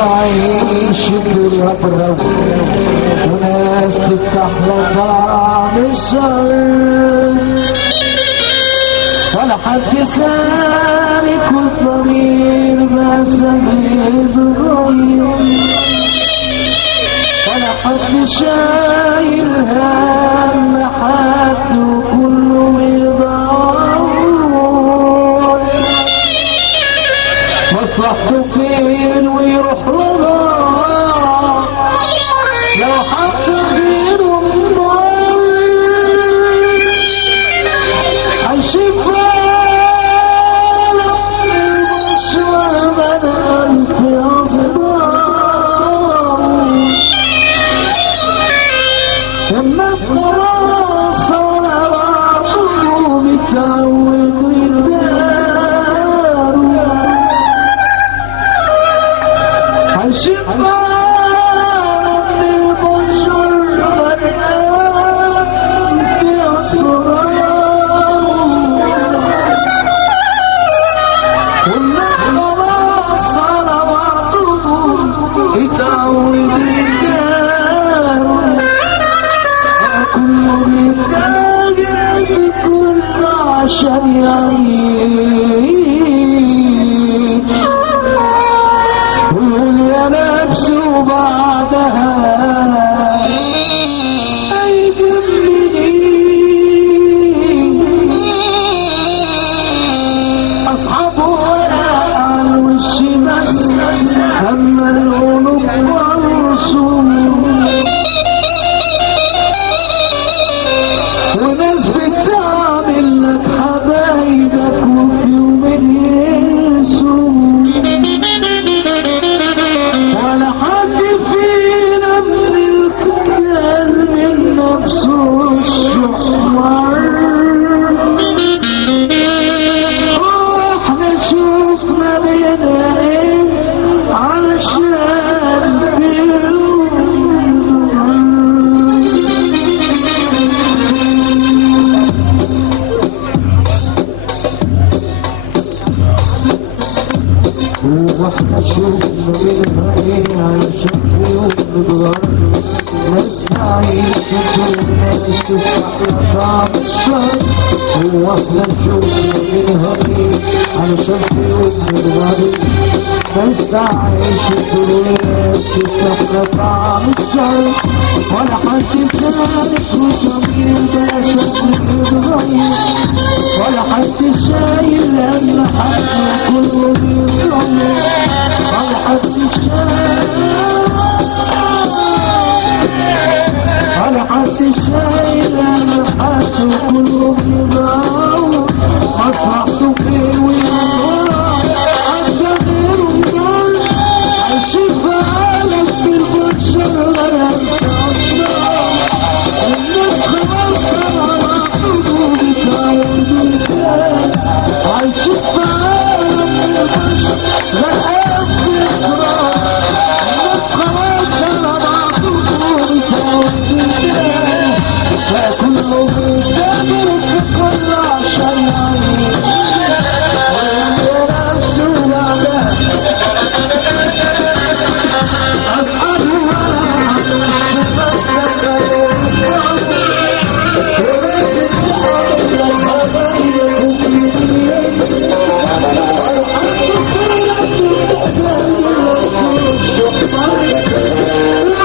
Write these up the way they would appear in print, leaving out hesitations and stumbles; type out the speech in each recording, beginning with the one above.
تعيش تتربرب وناس تستحلى طعم الشر ولا حد سالك والضمير ما سبيل غير ولا حد شايل هم حد وكله بيضاوع مصلحته فين ويروح لله لو حط غيره من ضايع هيشوف الناس خلاص على بعضهم يتعودوا يداروا هنشوف عالم البشر غرقان في أسرار والناس خلاص على بعضهم يتعودوا يداروا كله بيتاجر بكل عشان يعيش ويقول يا نفسي وبعدها هيجمني أصحابه ورق على الوش بس أما القلوب والرسوم وناس بتعمل لك حبايبك وفي يوم ينسوا ولا حد فينا من الكلام من نفسه الشحمر واحنا شوفنا بينا ايه علشان واحنا شوفنا منها ايه علشان في يوم نتغير ناس تعيش والناس تستحلى طعم الشر واحنا شوفنا منها ايه علشان في يوم نتغير ناس تعيش والناس تستحلى طعم الشر ولا حد سالك وضمير ده شكل يتغير ولا حد شايل هم حد كله بيتغير ولا حد شايل ولا حد شايل هم حد كله بيتغير مصلحته فين ويروح حد غيره مجال هيشوف عالم في البشر غير الناس خلاص على بعضهم يتعودوا هيشوف عالم في البشر غرقان في أسرار الناس خلاص على بعضهم يتعودوا فكله بيتاجر في كل عشان يعيش ويا نفسه بعدها أصحابه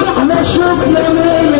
احنا شفنا مين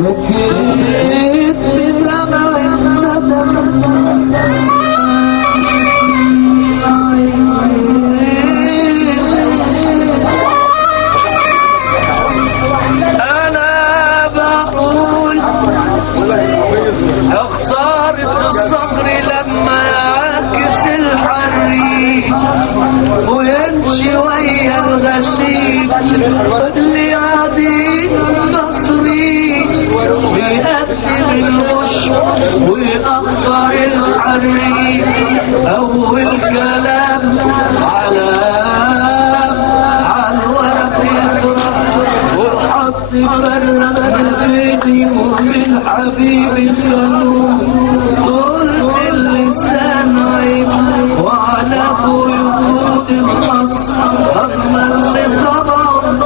بكيت بدمع الندم أنا بقول يا خسارة الصبر لما يعاكس الحريق ويمشي ويا الغشيم اللي عادي تصريح ويقدم الغش ويأخر الحريق أول كلام على الورق يدرس والحظ فرق بيني وبين حبيبي الخلوق قلت اللسان عيب وعلى بيوت النص أما الخطاب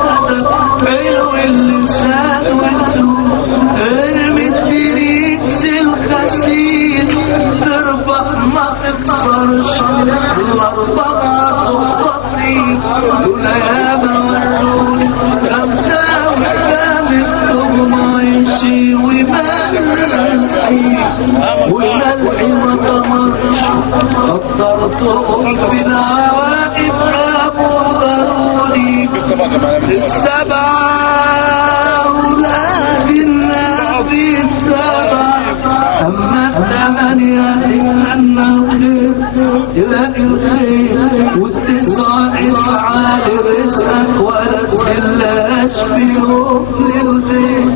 حلو اللسان والدوق ارمي التريكس الخسيس تربح ما تكسرش الأربعة صحبتي دول ياما وروني خمسة والخامس تغميشي وملحي ما طمرش قدرتهم في العواقب قاموا ضروري السبعة أولاد النبي السبعة أما الثمانية إن الخير تلاقي الخير والتسعة اسعى لرزقك ولا تسلاش في يوم للغير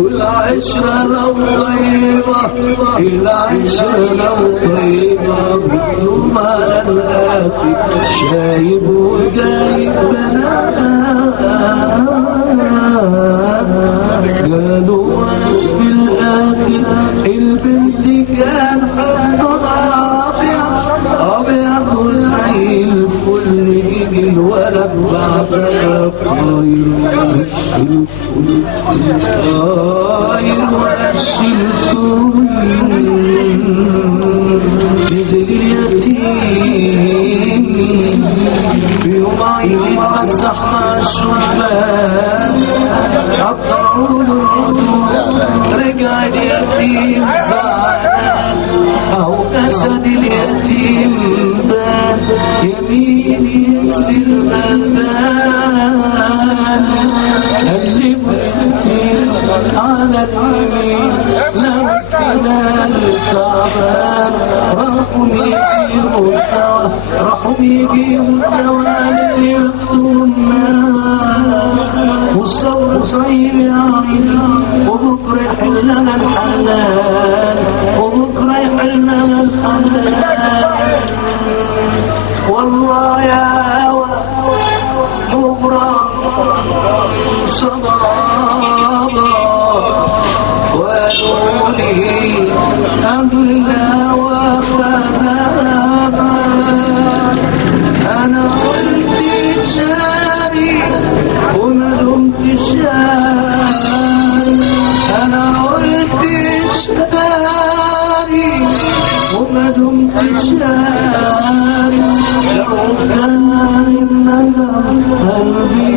والعشرة لو طيبة العشرة لو طيبة مثل ما الآخر شايب وجايب بنات قالوا في الآخر البنت كان أبيض وزي الفل يجي الولد بعدها طاير وش الفل نزل اليتيم بيوم عيد يتفسح مع الشبان قطعوا له رجع اليتيم زعلان أو أسد اليتيم بان يمين يكسر غلبان اللي بنتي على اليمين لو كان تعبان راحوا يجيبوا الدواء والصبر صعيب يا عيني وبكره يحلنا الحلال وبكره يحلنا الحلال والله يا هوى بكره صبابا وقالوا لي أغلى وفنابا أنا قلت شاري وما دمت شاري أنا قلت شاري وما دمت شاري لو كان الندم قلبي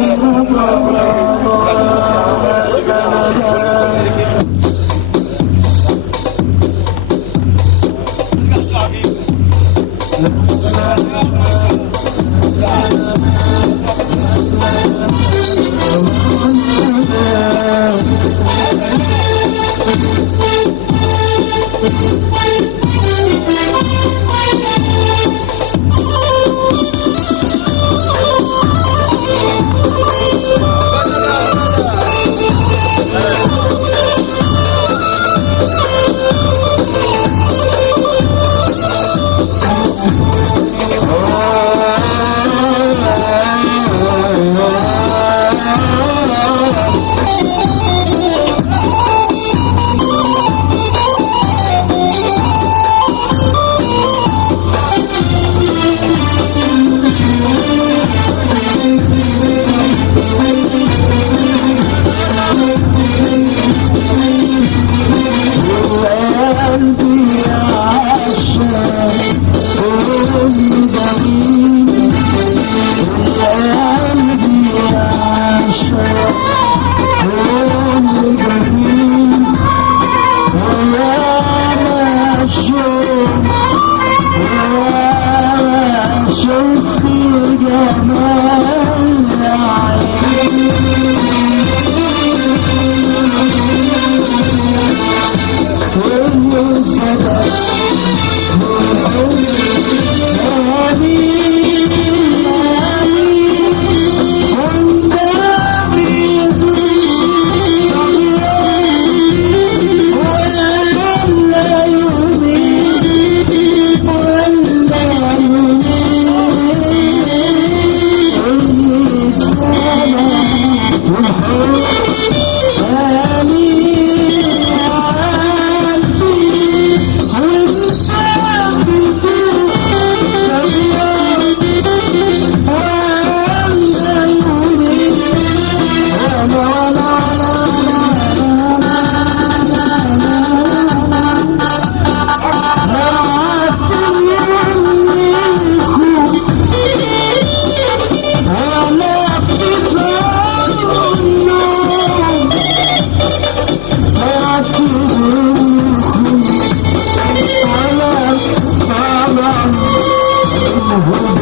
Oh,